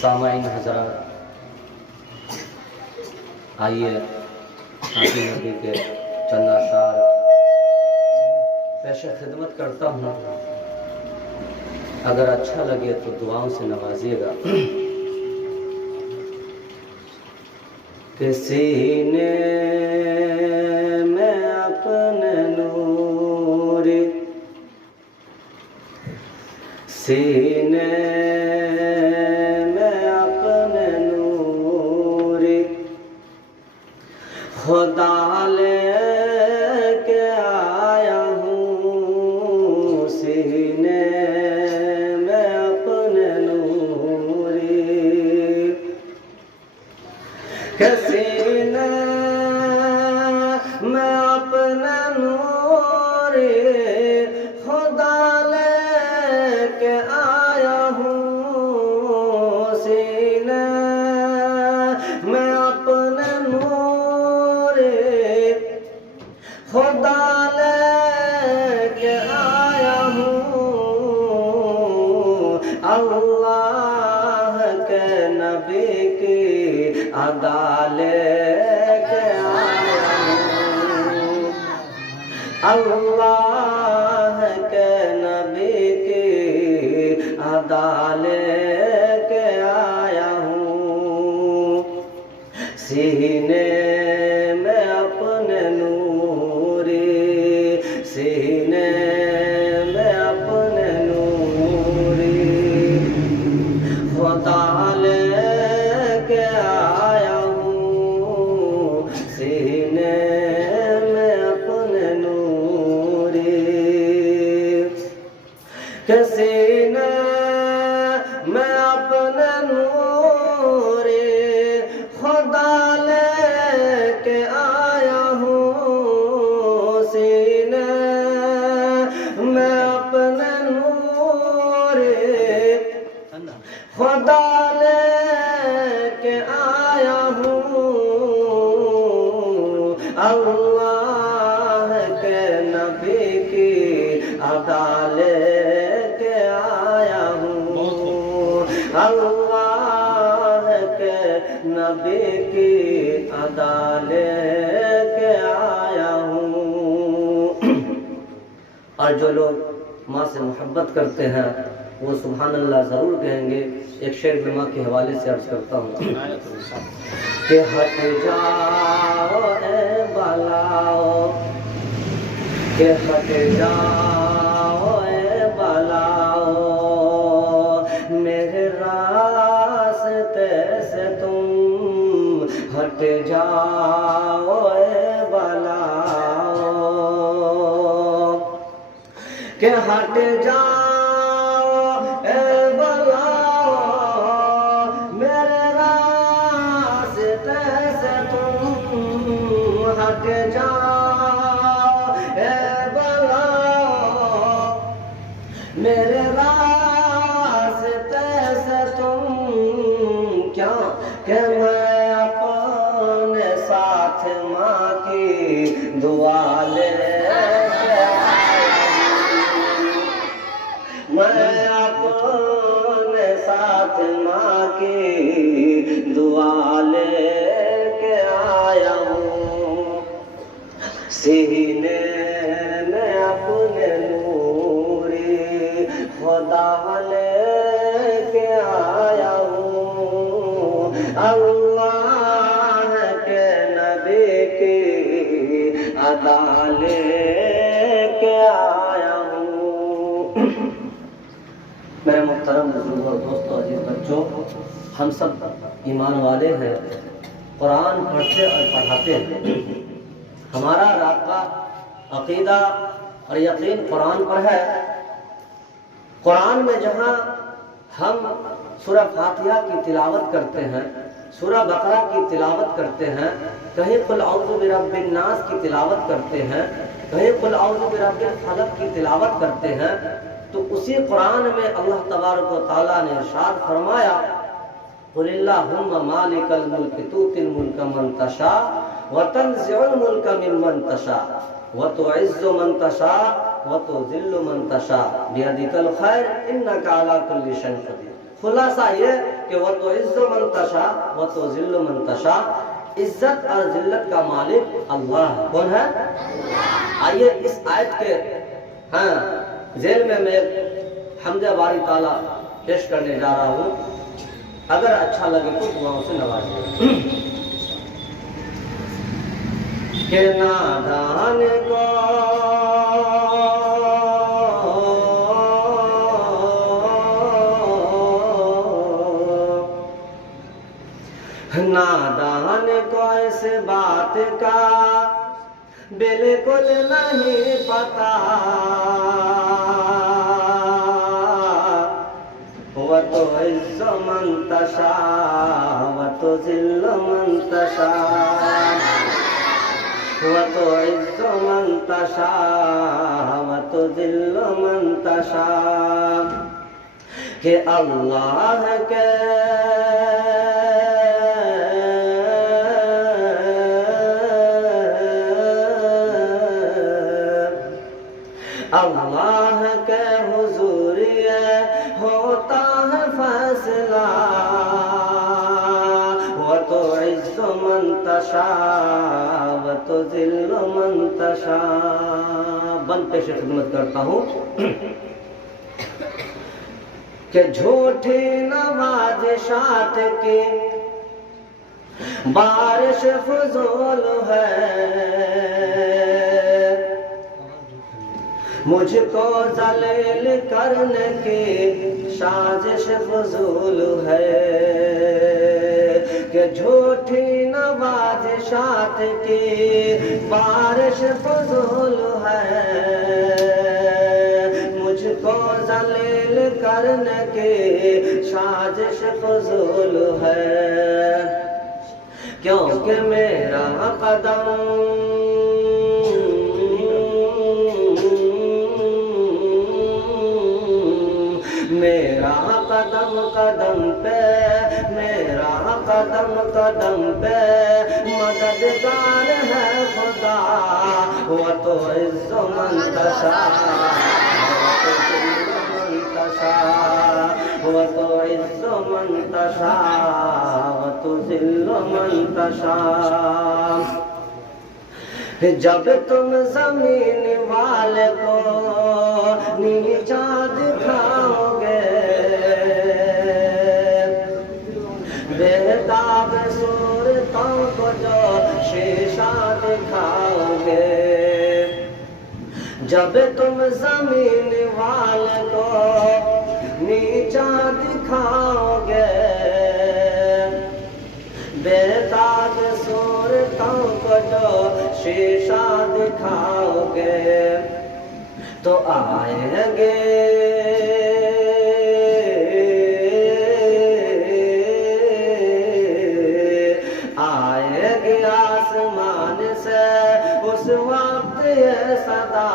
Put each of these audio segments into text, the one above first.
सामाईन हज़रात, आइए आखिरी नबी के चंद अशार पेश खिदमत करता हूँ। अगर अच्छा लगे तो दुआओं से नवाजिएगा। सीने में अपने नूर, सीने में अपने नूर खुदा लेके आया हूँ। सीने में अपने नूर, सीने में अपने नूर खुदा लेके आया हूँ। सीने में अपने नूर खुदा लेके आया हूँ। अल्लाह के नबी की अदा लेके आया हूँ। अल्लाह के नबी की अदा लेके आया हूँ। सीने में अपने नूर, सीने में अपने नूर खुदा लेके आया हूँ। सीने में अपने नूर, सीने में अपने नूर खुदा लेके आया हूँ। सीने में अपने नूर खुदा लेके आया हूँ। अल्लाह के नबी की अदा लेके आया हूँ। अल्लाह के नबी की अदा लेके आया हूँ। और जो लोग माँ से मोहब्बत करते हैं वो सुभान अल्लाह ज़रूर कहेंगे। एक शेर में माँ के हवाले से अर्ज करता हूँ कि हट जाओ ए बलाओ, कि हट जाओ ए बलाओ, मेरे रास्ते से तुम हट जाओ ए बलाओ, कि हट जाओ हट जाओ ए बलाओ, मेरे रास्ते से तुम क्या कि मैं अपने साथ माँ की दुआ लेके आया हूँ। मैं अपने साथ माँ की दुआ लेके आया हूँ। सीने में अपने नूर खुदा लेके आया हूँ। अल्लाह के नबी की अदा लेके आया हूँ। मेरे मुहतरम बुजुर्ग और दोस्तों, अजीज बच्चों, हम सब ईमान वाले हैं, कुरान पढ़ते और पढ़ाते हैं। हमारा रास्ता अकीदा और यकीन कुरान पर है। कुरान में जहाँ हम सूरह फातिहा की तिलावत करते हैं, सूरह बकरा की तिलावत करते हैं, कहीं कुल औज़ु बिरब्बिन नास की तिलावत करते हैं, कहीं कुल औज़ु बिरब्बिल फलक की तिलावत करते हैं, तो उसी कुरान में अल्लाह तबारक व तआला ने इरशाद फरमाया, कुलिल्लाहुम्मा मालिकल मुल्क तुतिल मुल्क मन तशा व तंज़िउल मुल्क मिम्मन तशा व तुइज़्ज़ु मन तशा व तुज़िल्लु मन तशा बियदिकल खैर इन्नका अला कुल्लि शैइन क़दीर। खुलासा ये कि व तुइज़्ज़ु मन तशा व तुज़िल्लु मन तशा, इज्जत और जिल्लत का मालिक अल्लाह। कौन है? आइए इस आयत के जेल में मैं हम्दे बारी ताला पेश करने जा रहा हूँ। अगर अच्छा लगे तो दुआओं से नवाजिए। के नादान को नादान को इस बात का बिल्कुल नहीं पता, व तुइज़्ज़ु मन तशा व तुज़िल्लु मन तशा व तुइज़्ज़ु मन तशा व तुज़िल्लु मन तशा। कि अल्लाह के अल्लाह के हुजूर होता है फैसला, व तुइज़्ज़ु मन तशा व तुज़िल्लु मन तशा। बंद पेश खिदमत करता हूँ कि झूठी नवाज़िशात की बारिश फजूल है, मुझको जलील करने की साजिश फजूल है। कि झूठी नवाज़िशात की बारिश फजूल है, मुझको जलील करने की साजिश फजूल है। क्योंकि मेरा कदम मेरा कदम कदम पे, मेरा कदम कदम पे मददगार है खुदा, व तुइज़्ज़ु मन तशा व तुज़िल्लु मन तशा व तुइज़्ज़ु मन तशा व तुज़िल्लु मन तशा। जब तुम जमीन वाले को नीचा दिखाओगे, बेताब सूरतों को जो शीशा दिखाओगे, जब तुम जमीन वाले को नीचा दिखाओगे, बेताब सूरतों को जो शीशा दिखाओगे, तो आएंगे आएंगे आसमान से उस वक्त ये सदा,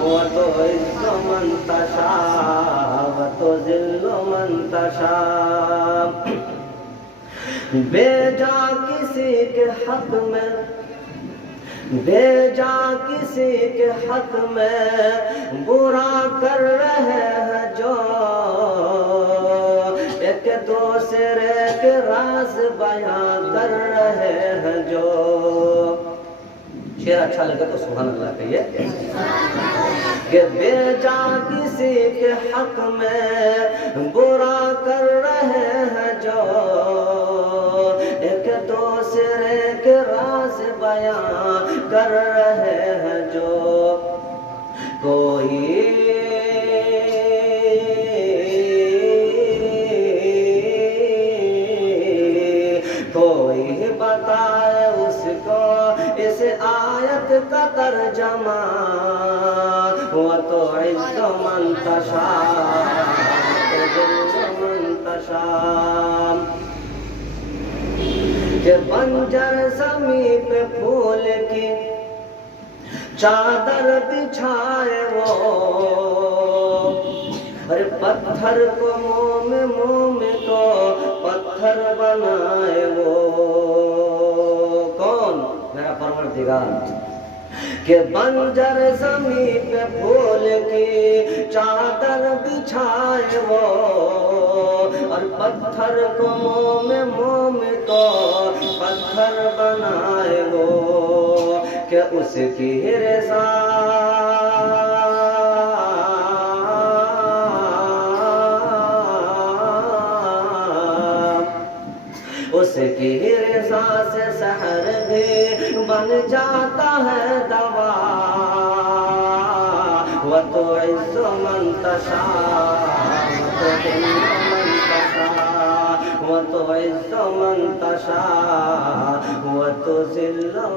व तुइज़्ज़ु मन तशा व तुज़िल्लु मन तशा। बेजा किसी के हक में, बेजा किसी के हक में बुरा कर रहे हैं जो, एक दूसरे के राज बयां कर रहे हैं जो। शेर अच्छा लगे तो सुभान अल्लाह कहिए। कि बेजा किसी के हक में बुरा कर रहे हैं जो, एक दूसरे के राज बयां कर रहे हैं जो। कोई कोई बताए उसको इस आयत का तर्जमा, व तुइज़्ज़ु मन तशा व तुज़िल्लु मन तशा। कि बंजर ज़मीं पे फूल की चादर बिछाए वो, अरे पत्थर को मोम को पत्थर बनाए वो। मेरा परवरदिगार के बंजर जमी पे फूल की चादर बिछाए वो, और पत्थर को मोम तो पत्थर बनाए वो, के उसकी रज़ा उसकी रज़ा से सहर भी बन जाता है दवा। वो तो इज़्ज़ो मन तशा, वो तो इज़्ज़ो मन तशा, वो तो ज़िल्लो